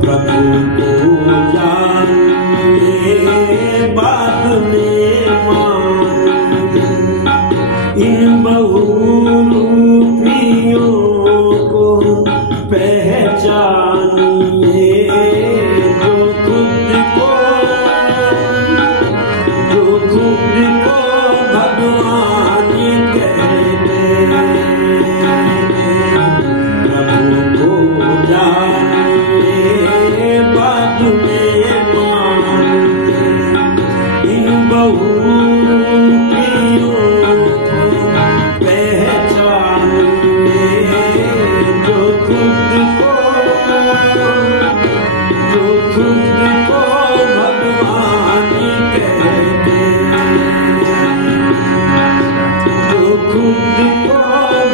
प्रभु को जानिए बाद में मानिए। इन बहुरूपियों को पहचानिए, जो खुद को भगवान कहते हैं। प्रभु को जानिए बाद में मानिए। इन बहुरूपियों को पहचानिए, जो खुद को भगवान कहते हैं, जो खुद को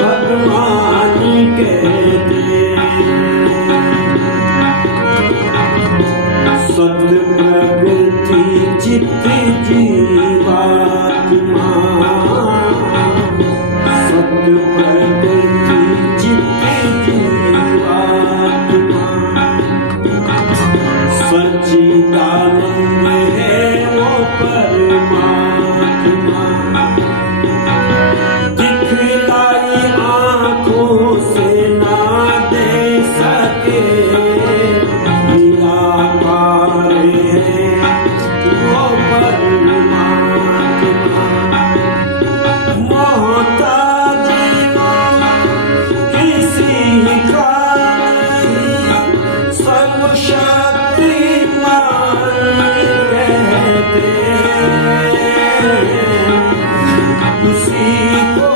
भगवान कहते हैं। सत्य प्रकृति चित्त जीवात्मा, सत्य प्रकृति चित्त जीवात्मा, सच्चिदानंद है वो परमात्मा। दिखलाई आँखों से ना दे सके, निराकार है वो परमात्मा। मोहताज किसी का नहीं, सर्वशक्तिमान कहते हैं। उसी को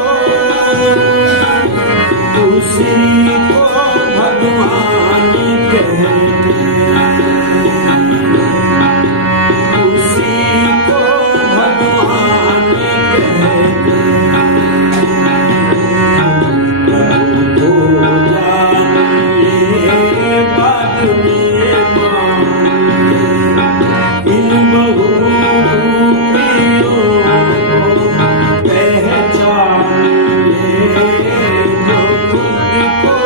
भगवान कहते हैं, उसी को भगवान कहते हैं। प्रभु को जानिए बाद में मानिए। इन बहुरूपियों को पहचानिए, जो खुद को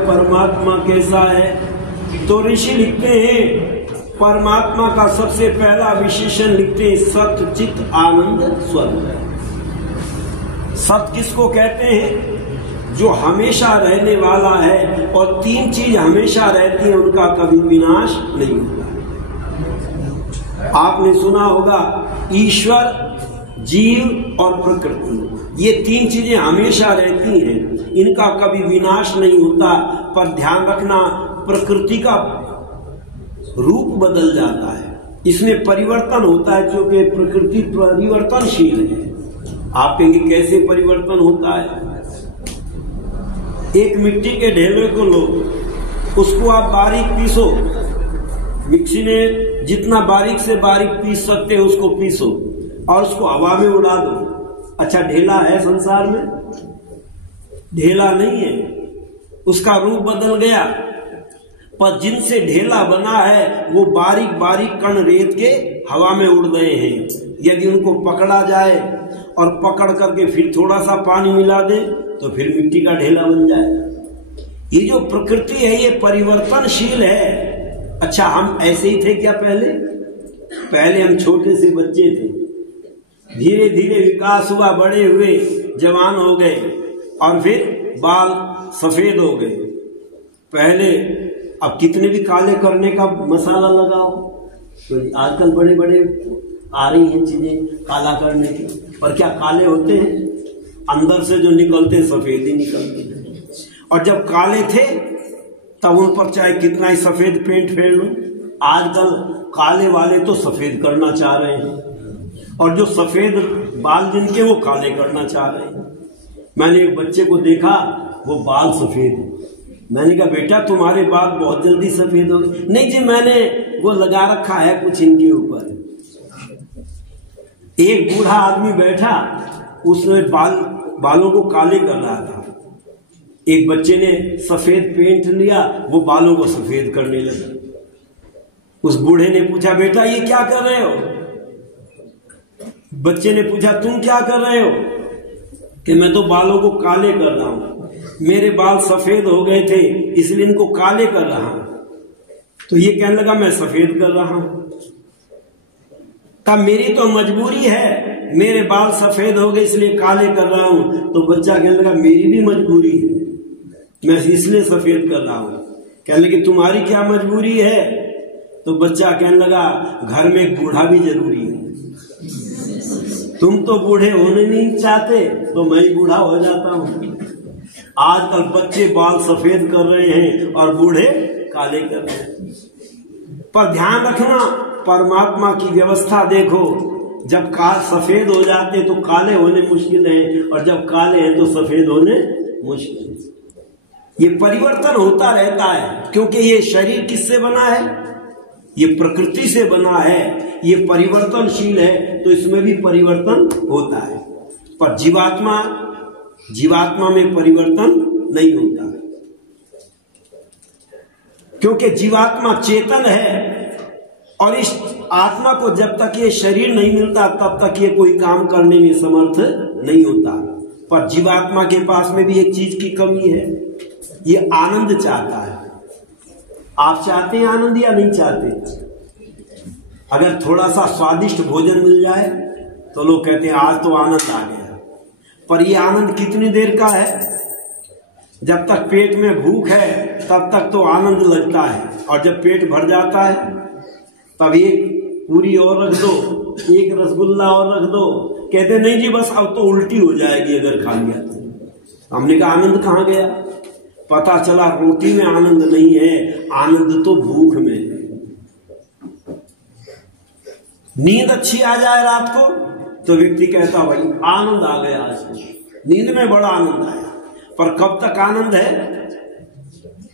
परमात्मा कैसा है? तो ऋषि लिखते हैं परमात्मा का सबसे पहला विशेषण लिखते हैं सत चित आनंद स्वरूप। सत किसको कहते हैं? जो हमेशा रहने वाला है, और तीन चीज हमेशा रहती है, उनका कभी विनाश नहीं होता। आपने सुना होगा ईश्वर, जीव और प्रकृति, ये तीन चीजें हमेशा रहती हैं, इनका कभी विनाश नहीं होता। पर ध्यान रखना, प्रकृति का रूप बदल जाता है, इसमें परिवर्तन होता है, क्योंकि प्रकृति परिवर्तनशील है। आप कहेंगे कैसे परिवर्तन होता है? एक मिट्टी के ढेले को लो, उसको आप बारीक पीसो, मिक्सी में जितना बारीक से बारीक पीस सकते हो उसको पीसो, और उसको हवा में उड़ा दो। अच्छा, ढेला है संसार में? ढेला नहीं है, उसका रूप बदल गया। पर जिनसे ढेला बना है वो बारीक बारीक कण रेत के हवा में उड़ गए हैं। यदि उनको पकड़ा जाए और पकड़ करके फिर थोड़ा सा पानी मिला दे तो फिर मिट्टी का ढेला बन जाए। ये जो प्रकृति है ये परिवर्तनशील है। अच्छा, हम ऐसे ही थे क्या? पहले हम छोटे से बच्चे थे, धीरे धीरे विकास हुआ, बड़े हुए, जवान हो गए, और फिर बाल सफेद हो गए। पहले अब कितने भी काले करने का मसाला लगाओ, तो आजकल बड़े बड़े आ रही हैं चीजें काला करने की, पर क्या काले होते हैं? अंदर से जो निकलते सफेद ही निकलते हैं। और जब काले थे तब उन पर चाहे कितना ही सफेद पेंट फेर लो, आजकल काले वाले तो सफेद करना चाह रहे हैं, और जो सफेद बाल जिनके वो काले करना चाह रहे हैं। मैंने एक बच्चे को देखा, वो बाल सफेद है। मैंने कहा बेटा तुम्हारे बाल बहुत जल्दी सफेद हो गए। नहीं जी, मैंने वो लगा रखा है कुछ इनके ऊपर। एक बूढ़ा आदमी बैठा, उसने बालों को काले कर रहा था। एक बच्चे ने सफेद पेंट लिया, वो बालों को सफेद करने लगा। उस बूढ़े ने पूछा बेटा ये क्या कर रहे हो? बच्चे ने पूछा तुम क्या कर रहे हो? कि मैं तो बालों को काले कर रहा हूं, मेरे बाल सफेद हो गए थे इसलिए इनको काले कर रहा हूं। तो ये कहने लगा मैं सफेद कर रहा हूं। तब मेरी तो मजबूरी है, मेरे बाल सफेद हो गए इसलिए काले कर रहा हूं। तो बच्चा कहने लगा मेरी भी मजबूरी है, मैं इसलिए सफेद कर रहा हूं। कहने लगे तुम्हारी क्या मजबूरी है? तो बच्चा कहने लगा घर में एक बूढ़ा भी जरूरी है। तुम तो बूढ़े होने नहीं चाहते तो मैं ही बूढ़ा हो जाता हूं। आजकल बच्चे बाल सफेद कर रहे हैं और बूढ़े काले कर रहे हैं। पर ध्यान रखना, परमात्मा की व्यवस्था देखो, जब काल सफेद हो जाते तो काले होने मुश्किल है, और जब काले हैं तो सफेद होने मुश्किल है। ये परिवर्तन होता रहता है, क्योंकि ये शरीर किससे बना है? ये प्रकृति से बना है, ये परिवर्तनशील है, तो इसमें भी परिवर्तन होता है। पर जीवात्मा में परिवर्तन नहीं होता, क्योंकि जीवात्मा चेतन है, और इस आत्मा को जब तक ये शरीर नहीं मिलता तब तक ये कोई काम करने में समर्थ नहीं होता। पर जीवात्मा के पास में भी एक चीज की कमी है, ये आनंद चाहता है। आप चाहते हैं आनंद या नहीं चाहते? अगर थोड़ा सा स्वादिष्ट भोजन मिल जाए तो लोग कहते हैं आज तो आनंद आ गया। पर ये आनंद कितनी देर का है? जब तक पेट में भूख है तब तक तो आनंद लगता है, और जब पेट भर जाता है तब एक पूरी और रख दो, एक रसगुल्ला और रख दो, कहते नहीं जी बस अब तो उल्टी हो जाएगी अगर खा लिया तो। हमने कहा आनंद कहाँ गया? पता चला रोटी में आनंद नहीं है, आनंद तो भूख में है। नींद अच्छी आ जाए रात को तो व्यक्ति कहता भाई आनंद आ गया, आज नींद में बड़ा आनंद आया। पर कब तक आनंद है?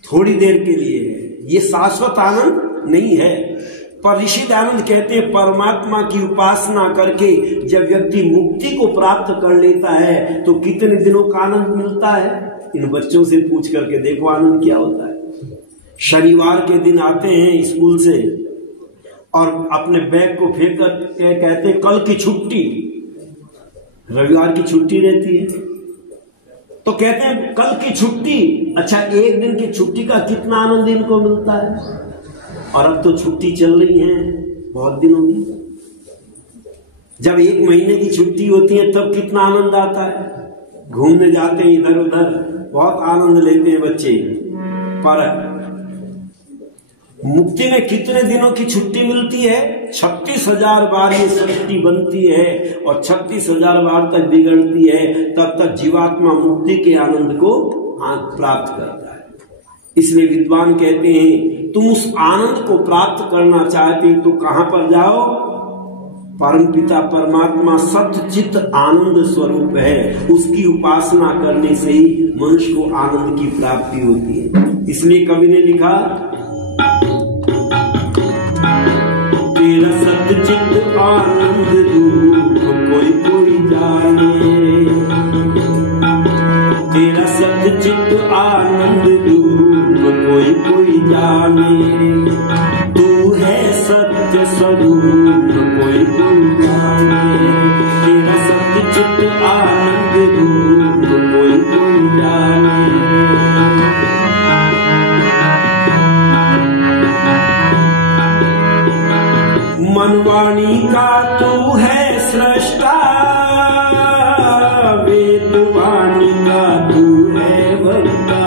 थोड़ी देर के लिए है, ये शाश्वत आनंद नहीं है। पर ऋषि दयानंद कहते हैं परमात्मा की उपासना करके जब व्यक्ति मुक्ति को प्राप्त कर लेता है तो कितने दिनों का आनंद मिलता है। इन बच्चों से पूछ करके देखो आनंद क्या होता है। शनिवार के दिन आते हैं स्कूल से और अपने बैग को फेंक कर कहते हैं कल की छुट्टी, रविवार की छुट्टी रहती है तो कहते हैं कल की छुट्टी। अच्छा, एक दिन की छुट्टी का कितना आनंद इनको मिलता है। और अब तो छुट्टी चल रही है बहुत दिनों की। जब एक महीने की छुट्टी होती है तब कितना आनंद आता है। घूमने जाते हैं इधर उधर, बहुत आनंद लेते हैं बच्चे। पर मुक्ति में कितने दिनों की छुट्टी मिलती है? 36,000 बार ये सृष्टि बनती है और 36,000 बार तक बिगड़ती है, तब तक जीवात्मा मुक्ति के आनंद को प्राप्त करता है। इसलिए विद्वान कहते हैं तुम उस आनंद को प्राप्त करना चाहते तो कहां पर जाओ? परमपिता परमात्मा सत्य चित्त आनंद स्वरूप है, उसकी उपासना करने से ही मनुष्य को आनंद की प्राप्ति होती है। इसलिए कवि ने लिखा तेरा सत्य चित्त आनंद रूप कोई कोई जाने रे, तेरा सत्य चित्त आनंद रूप कोई कोई जाने रे, तू है सत्य स्वरूप कोई कोई जाने रे, तेरा सत्य चित्त आनंद रूप कोई कोई जाने रे। मनवाणी का तू है सृष्टा, वेदवाणी का तू है वक्ता,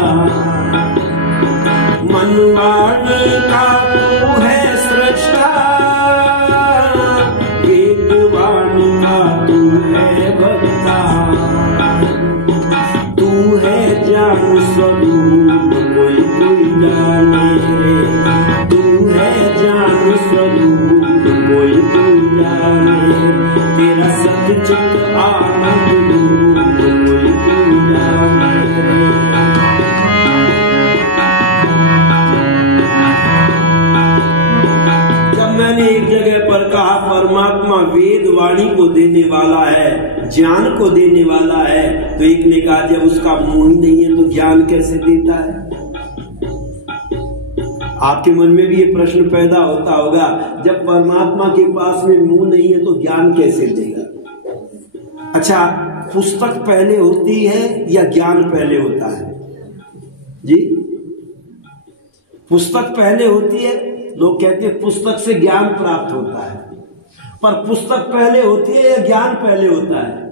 मनवाणी का तू है सृष्टा, वेदवाणी का तू है वक्ता, तू है ज्ञान स्वरूप कोई कोई जाने रे, तू है ज्ञान स्वरूप कोई कोई जाने, तेरा सत्य चित्त आनंद रूप कोई कोई जाने। जब मैंने एक जगह पर कहा परमात्मा वेद वाणी को देने वाला है, ज्ञान को देने वाला है, तो एक ने कहा जब उसका मुंह ही नहीं है तो ज्ञान कैसे देता है? आपके मन में भी ये प्रश्न पैदा होता होगा, जब परमात्मा के पास में मुंह नहीं है तो ज्ञान कैसे देगा? अच्छा, पुस्तक पहले होती है या ज्ञान पहले होता है? जी, पुस्तक पहले होती है। लोग कहते हैं पुस्तक से ज्ञान प्राप्त होता है, पर पुस्तक पहले होती है या ज्ञान पहले होता है?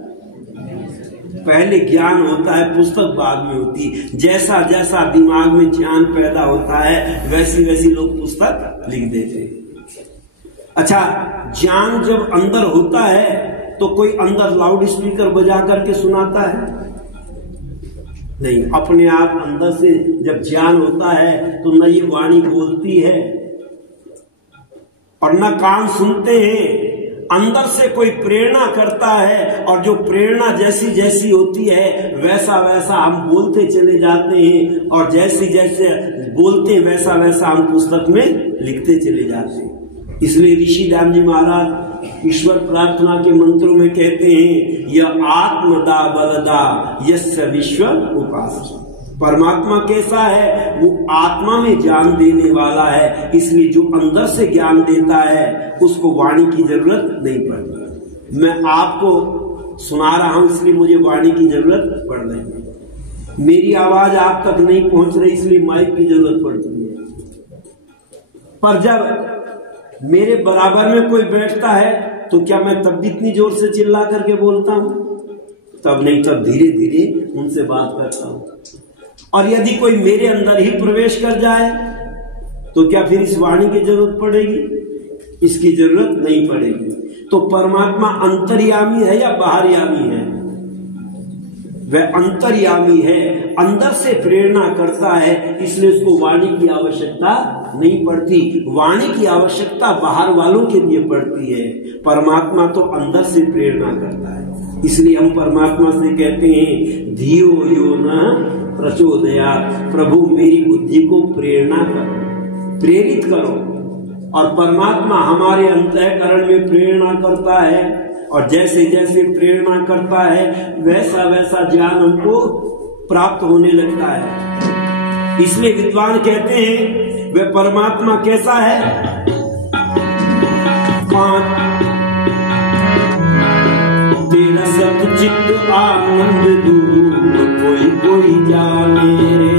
पहले ज्ञान होता है, पुस्तक बाद में होती है। जैसा जैसा दिमाग में ज्ञान पैदा होता है वैसी वैसी लोग पुस्तक लिख देते हैं। अच्छा, ज्ञान जब अंदर होता है तो कोई अंदर लाउड स्पीकर बजा करके सुनाता है? नहीं, अपने आप अंदर से जब ज्ञान होता है तो न ये वाणी बोलती है और न कान सुनते हैं, अंदर से कोई प्रेरणा करता है और जो प्रेरणा जैसी जैसी होती है वैसा वैसा हम बोलते चले जाते हैं और जैसे जैसे बोलते वैसा वैसा हम पुस्तक में लिखते चले जाते हैं। इसलिए ऋषि दयानंद जी महाराज ईश्वर प्रार्थना के मंत्रों में कहते हैं यह आत्मदा बलदा यस्य विश्व उपासना। परमात्मा कैसा है? वो आत्मा में ज्ञान देने वाला है, इसलिए जो अंदर से ज्ञान देता है उसको वाणी की जरूरत नहीं पड़ती। मैं आपको सुना रहा हूं इसलिए मुझे वाणी की जरूरत पड़ रही है। मेरी आवाज आप तक नहीं पहुंच रही इसलिए माइक की जरूरत पड़ती है। पर जब मेरे बराबर में कोई बैठता है तो क्या मैं तब भी इतनी जोर से चिल्ला करके बोलता हूं? तब नहीं, तब धीरे धीरे उनसे बात करता हूं। और यदि कोई मेरे अंदर ही प्रवेश कर जाए तो क्या फिर इस वाणी की जरूरत पड़ेगी? इसकी जरूरत नहीं पड़ेगी। तो परमात्मा अंतर्यामी है या बाहरयामी है? वह अंतर्यामी है, अंदर से प्रेरणा करता है, इसलिए उसको वाणी की आवश्यकता नहीं पड़ती। वाणी की आवश्यकता बाहर वालों के लिए पड़ती है, परमात्मा तो अंदर से प्रेरणा करता है। इसलिए हम परमात्मा से कहते हैं धियो यो न प्रचोदयात्, प्रभु मेरी बुद्धि को प्रेरणा करो, प्रेरित करो। और परमात्मा हमारे अंतःकरण में प्रेरणा करता है, और जैसे जैसे प्रेरणा करता है वैसा वैसा ज्ञान हमको प्राप्त होने लगता है। इसलिए विद्वान कहते हैं वह परमात्मा कैसा है। तेरा सच्चित आनंद दूर कोई कोई जाने रे,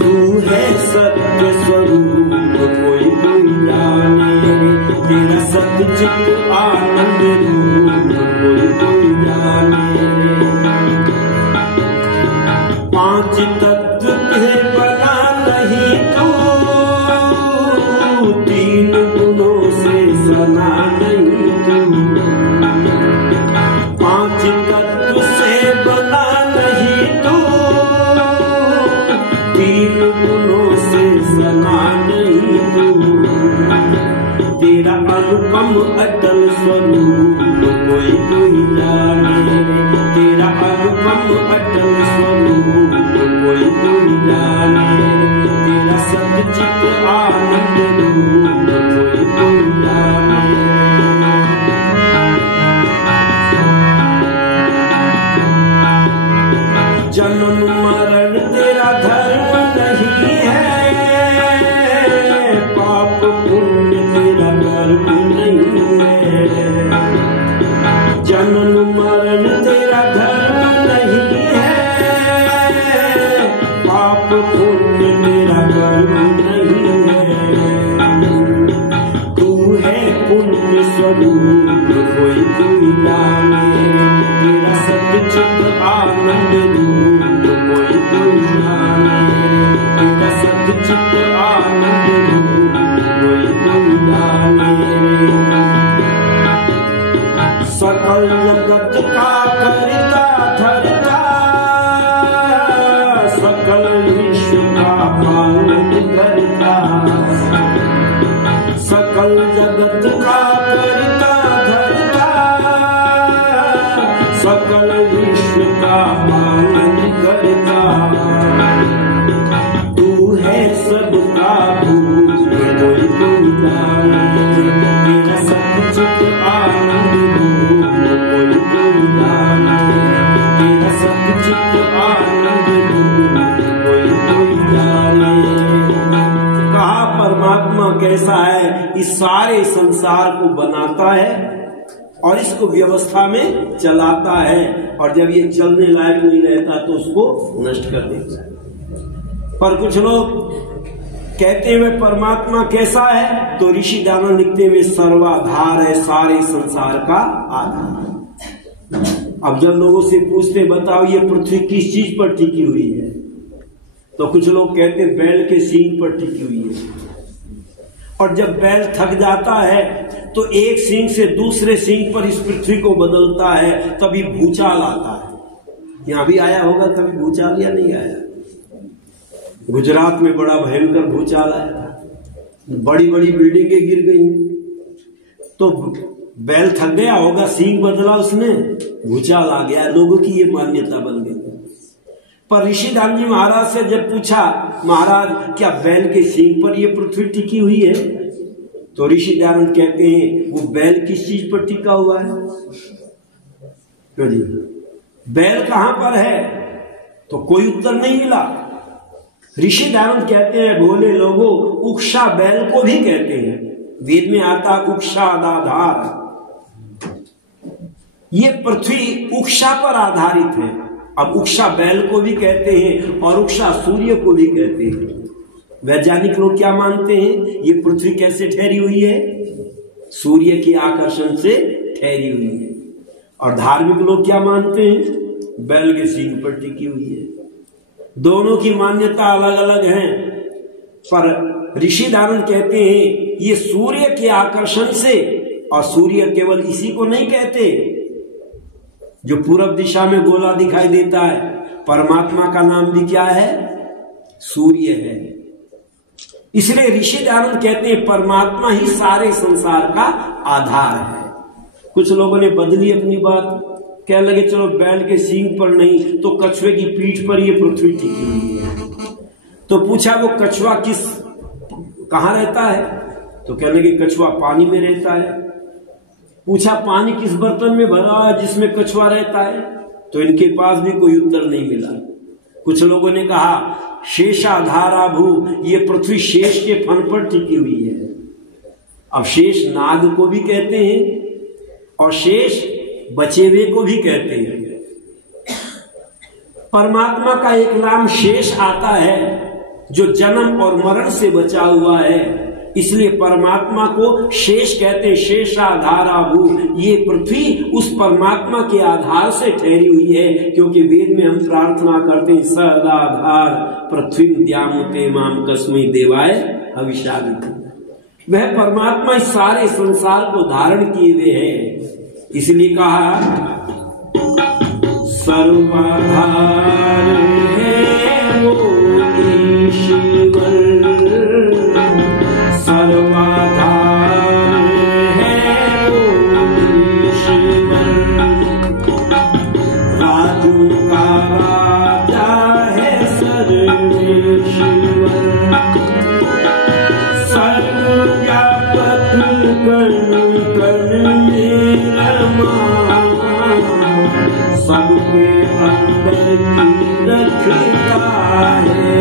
तू है सत्य स्वरूप कोई कोई जाने रे, तेरा सच्चित आनंद दूर कोई कोई जाने रे। पांच तत्व के बना नहीं तू, तीन गुणों से सना नहीं तू, पांच तत्व से बना नहीं तू, तीन गुणों से सना नहीं तू, तेरा अनुपम अटल स्वरूप कोई कोई जाने रे, तेरा अनुपम अटल स्वरूप कोई कोई जाने रे, तेरा सच्चित आनंद रूप कोई कोई जाने रे। जन्म मरण तेरा धर्म नहीं है, पाप पुण्य तेरा कर्म नहीं है, जन्म मरण तेरा धर्म नहीं है, पाप पुण्य तेरा कर्म नहीं है, तू है पुण्य स्वरूप कोई कोई जाने, तेरा सच्चित आनंद रूप कोई कोई जाने, तेरा सच्चित आनंद रूप कोई कोई जाने। सकल जगत का करता धरता, सकल विश्व का पालन करता, सकल जगत का करता धरता, सकल विश्व का पालन करता, तू है सबका भूत कोई कोई जाने, तेरा सच्चित आनंद रूप कोई कोई जाने, तेरा सच्चित आनंद रूप कोई कोई जाने। कहा परमात्मा कैसा है, इस सारे संसार को बनाता है और इसको व्यवस्था में चलाता है, और जब ये चलने लायक नहीं रहता तो उसको नष्ट कर देता है। पर कुछ लोग कहते हुए परमात्मा कैसा है, तो ऋषि दानव लिखते हुए सर्वाधार है, सारे संसार का आधार। अब जब लोगों से पूछते बताओ ये पृथ्वी किस चीज पर टिकी हुई है, तो कुछ लोग कहते बैल के सींग पर टिकी हुई है। और जब बैल थक जाता है तो एक सींग से दूसरे सींग पर इस पृथ्वी को बदलता है, तभी भूचाल आता है। यहां भी आया होगा कभी भूचाल या नहीं आया? गुजरात में बड़ा भयंकर भूचाल आया, बड़ी बड़ी बिल्डिंगें गिर गई, तो बैल थक गया होगा, सींग बदला उसने, भूचाल आ गया, लोगों की ये मान्यता बन गई। पर ऋषिदान जी महाराज से जब पूछा, महाराज क्या बैल के सींग पर ये पृथ्वी टिकी हुई है, तो ऋषि दयानंद कहते हैं वो बैल किस चीज पर टिका हुआ है? बैल कहां पर है? तो कोई उत्तर नहीं मिला। ऋषि दयानंद कहते हैं भोले लोगों, उक्षा बैल को भी कहते हैं, वेद में आता उक्षादाधार। ये पृथ्वी उक्षा पर आधारित है। अब उक्षा बैल को भी कहते हैं और उक्षा सूर्य को भी कहते हैं। वैज्ञानिक लोग क्या मानते हैं, ये पृथ्वी कैसे ठहरी हुई है? सूर्य के आकर्षण से ठहरी हुई है। और धार्मिक लोग क्या मानते हैं? बैल के सींग पर टिकी हुई है। दोनों की मान्यता अलग अलग है, पर ऋषि दयानंद कहते हैं ये सूर्य के आकर्षण से, और सूर्य केवल इसी को नहीं कहते जो पूरब दिशा में गोला दिखाई देता है, परमात्मा का नाम भी क्या है? सूर्य है। इसलिए ऋषि दयानंद कहते हैं परमात्मा ही सारे संसार का आधार है। कुछ लोगों ने बदली अपनी बात, कहने लगे चलो बैल के सींग पर नहीं तो कछुए की पीठ पर ये पृथ्वी टिकी हुई है। तो पूछा वो कछुआ कहाँ रहता है? तो कहने लगे कछुआ पानी में रहता है। पूछा पानी किस बर्तन में भरा है जिसमें कछुआ रहता है? तो इनके पास भी कोई उत्तर नहीं मिला। कुछ लोगों ने कहा शेषाधारा भू, ये पृथ्वी शेष के फन पर टिकी हुई है। अब शेष नाग को भी कहते हैं और शेष बचे हुए को भी कहते हैं। परमात्मा का एक नाम शेष आता है जो जन्म और मरण से बचा हुआ है, इसलिए परमात्मा को शेष कहते हैं। शेषाधारा भू, ये पृथ्वी उस परमात्मा के आधार से ठहरी हुई है, क्योंकि वेद में हम प्रार्थना करते हैं सदाधार पृथ्वी द्यामुते माम कस्मै देवाय हविषाविति। वह परमात्मा इस सारे संसार को धारण किए हुए है, इसलिए कहा सर्वाधार है वो ईश्वर, सर्वाधार है वो ईश्वर, राजू का राजा है सर्वेश्वर, सर्वव्यापक कण कण में रमा, सबके अंदर की रखता है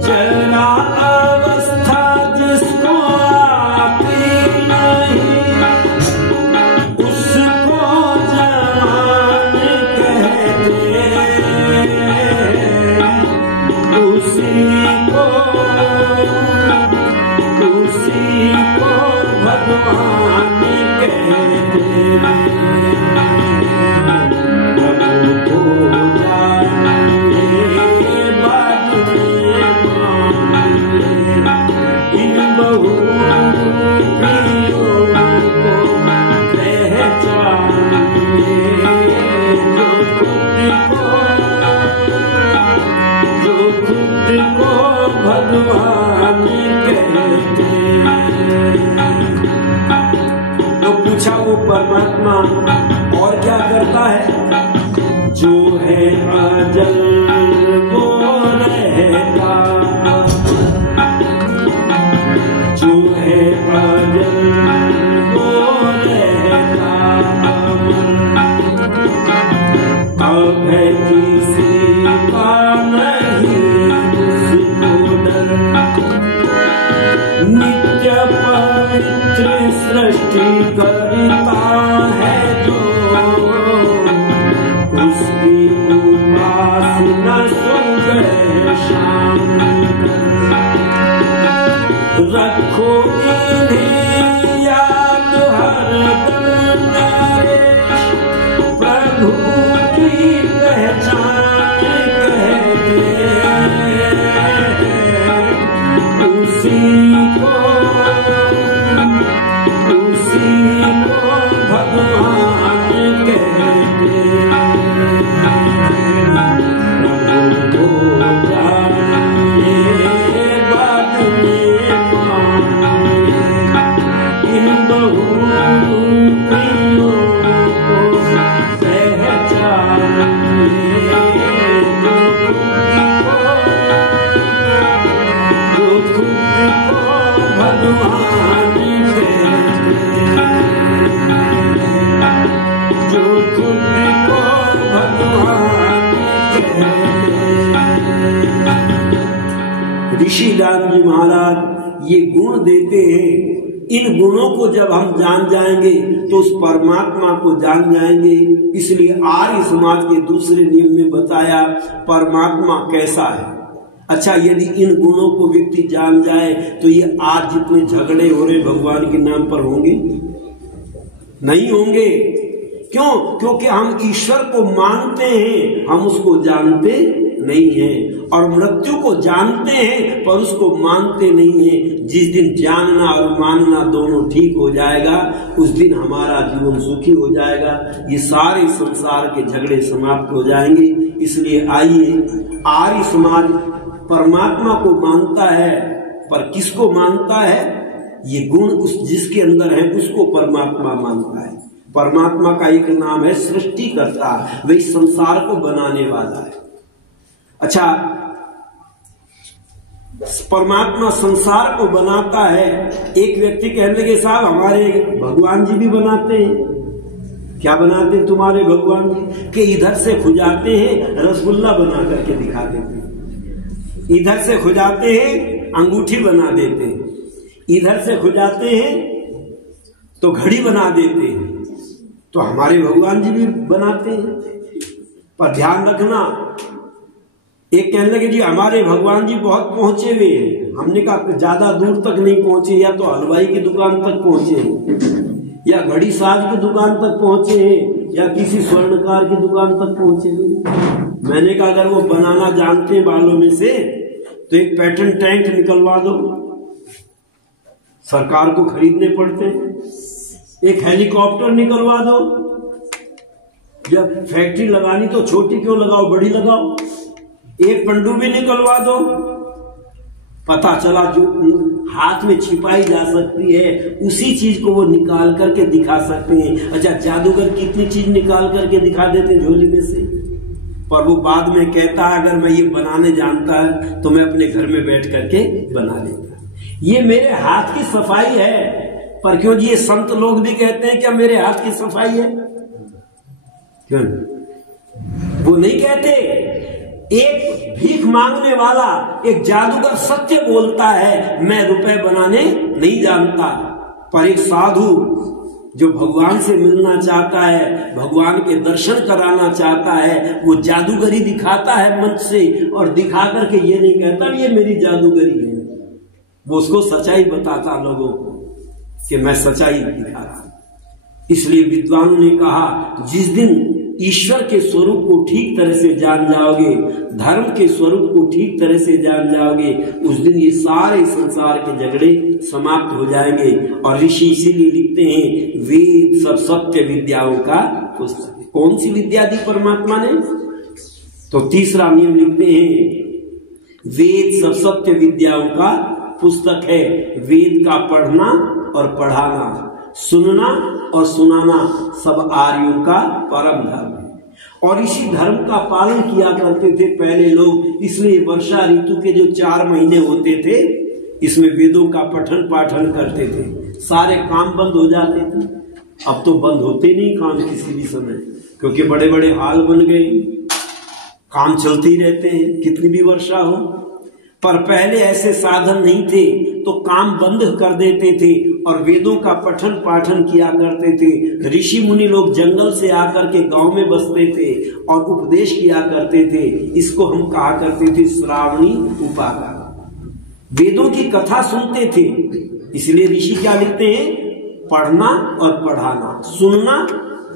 जरा अवस्था जिसको आती नहीं, उसको जवान कहते, उसी को भगवान कहते। प्रभु को जाने बाद में इन बहुरूपियों को पहचाने, जो खुद को भगवान कहते। तो पूछा वो परमात्मा और क्या करता है? जो है अजल वो रहता, जो है अजल वो रहता अब है किसी का नहीं उसको डर, नित्य पवित्र सृष्टि करता है जो, उसकी उपासना सुबह शाम रखो इन्हें याद हरदम नरेश, प्रभु की पहचान कहते, उसी को भगवान कहते। प्रभु को जाने बाद में माने, इन बहुरूपियों को पहचाने, जो खुद को भगवान कहते, जो खुद को भगवान कहते। ऋषि राम जी महाराज ये गुण देते हैं। इन गुणों को जब हम जान जाएंगे तो उस परमात्मा को जान जाएंगे। इसलिए आर्य समाज के दूसरे नियम में बताया परमात्मा कैसा है। अच्छा, यदि इन गुणों को व्यक्ति जान जाए तो ये आज जितने झगड़े हो रहे भगवान के नाम पर होंगे नहीं होंगे। क्यों? क्योंकि हम ईश्वर को मानते हैं, हम उसको जानते नहीं हैं, और मृत्यु को जानते हैं पर उसको मानते नहीं हैं। जिस दिन जानना और मानना दोनों ठीक हो जाएगा उस दिन हमारा जीवन सुखी हो जाएगा, ये सारे संसार के झगड़े समाप्त हो जाएंगे। इसलिए आइए, आर्य समाज परमात्मा को मानता है, पर किसको मानता है? ये गुण उस जिसके अंदर है उसको परमात्मा मानता है। परमात्मा का एक नाम है सृष्टिकर्ता, वही संसार को बनाने वाला है। अच्छा, परमात्मा संसार को बनाता है। एक व्यक्ति कहने लगे साहब हमारे भगवान जी भी बनाते हैं। क्या बनाते हैं तुम्हारे भगवान जी? कि इधर से खुजाते हैं रसगुल्ला बना करके दिखा देते हैं, इधर से खुजाते हैं अंगूठी बना देते हैं, इधर से खुजाते हैं तो घड़ी बना देते हैं। तो हमारे भगवान जी भी बनाते हैं। पर ध्यान रखना, एक कहने लगे जी हमारे भगवान जी बहुत पहुंचे हुए हैं। हमने कहा ज्यादा दूर तक नहीं पहुंचे, या तो हलवाई की दुकान तक पहुंचे हैं, या घड़ी साज की दुकान तक पहुंचे हैं, या किसी स्वर्णकार की दुकान तक पहुंचे हैं। मैंने कहा अगर वो बनाना जानते हैं बालों में से तो एक पैटर्न टैंक निकलवा दो, सरकार को खरीदने पड़ते हैं। एक हेलीकॉप्टर निकलवा दो, जब फैक्ट्री लगानी तो छोटी क्यों लगाओ, बड़ी लगाओ। एक पनडुब्बी निकलवा दो, पता चला जो हाथ में छिपाई जा सकती है उसी चीज को वो निकाल करके दिखा सकते हैं। अच्छा, जादूगर कितनी चीज निकाल करके दिखा देते हैं झोली में से, पर वो बाद में कहता है अगर मैं ये बनाने जानता है तो मैं अपने घर में बैठ करके बना लेता। ये मेरे हाथ की सफाई है। पर क्यों जी ये संत लोग भी कहते हैं क्या मेरे हाथ की सफाई है? क्यों वो नहीं कहते? एक भीख मांगने वाला, एक जादूगर सत्य बोलता है मैं रुपए बनाने नहीं जानता। पर एक साधु जो भगवान से मिलना चाहता है, भगवान के दर्शन कराना चाहता है, वो जादूगरी दिखाता है मंच से, और दिखा करके ये नहीं कहता ये मेरी जादूगरी है। वो उसको सच्चाई बताता लोगों को कि मैं सच्चाई दिखा रहा। इसलिए विद्वानों ने कहा जिस दिन ईश्वर के स्वरूप को ठीक तरह से जान जाओगे, धर्म के स्वरूप को ठीक तरह से जान जाओगे, उस दिन ये सारे संसार के झगड़े समाप्त हो जाएंगे। और ऋषि इसीलिए लिखते हैं वेद सब सत्य विद्याओं का पुस्तक। कौन सी विद्या दी परमात्मा ने? तो तीसरा नियम लिखते हैं वेद सब सत्य विद्याओं का पुस्तक है। वेद का पढ़ना और पढ़ाना, सुनना और सुनाना सब आर्यों का परम धर्म है। और इसी धर्म का पालन किया करते थे पहले लोग। इसलिए वर्षा ऋतु के जो 4 महीने होते थे इसमें वेदों का पठन पाठन करते थे, सारे काम बंद हो जाते थे। अब तो बंद होते नहीं काम किसी भी समय, क्योंकि बड़े बड़े हाल बन गए, काम चलते ही रहते हैं कितनी भी वर्षा हो। पर पहले ऐसे साधन नहीं थे तो काम बंद कर देते थे और वेदों का पठन पाठन किया करते थे। ऋषि मुनि लोग जंगल से आकर के गांव में बसते थे और उपदेश किया करते थे। इसको हम कहा करते थे श्रावणी उपागार। वेदों की कथा सुनते थे। इसलिए ऋषि क्या लिखते हैं? पढ़ना और पढ़ाना, सुनना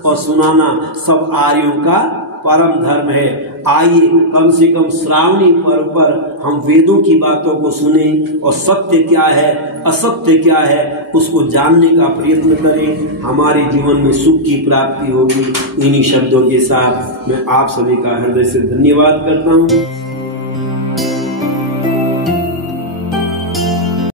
और सुनाना सब आर्यों का परम धर्म है। आइए कम से कम श्रावणी पर्व पर हम वेदों की बातों को सुने और सत्य क्या है असत्य क्या है उसको जानने का प्रयत्न करें। हमारे जीवन में सुख की प्राप्ति होगी। इन्हीं शब्दों के साथ मैं आप सभी का हृदय से धन्यवाद करता हूँ।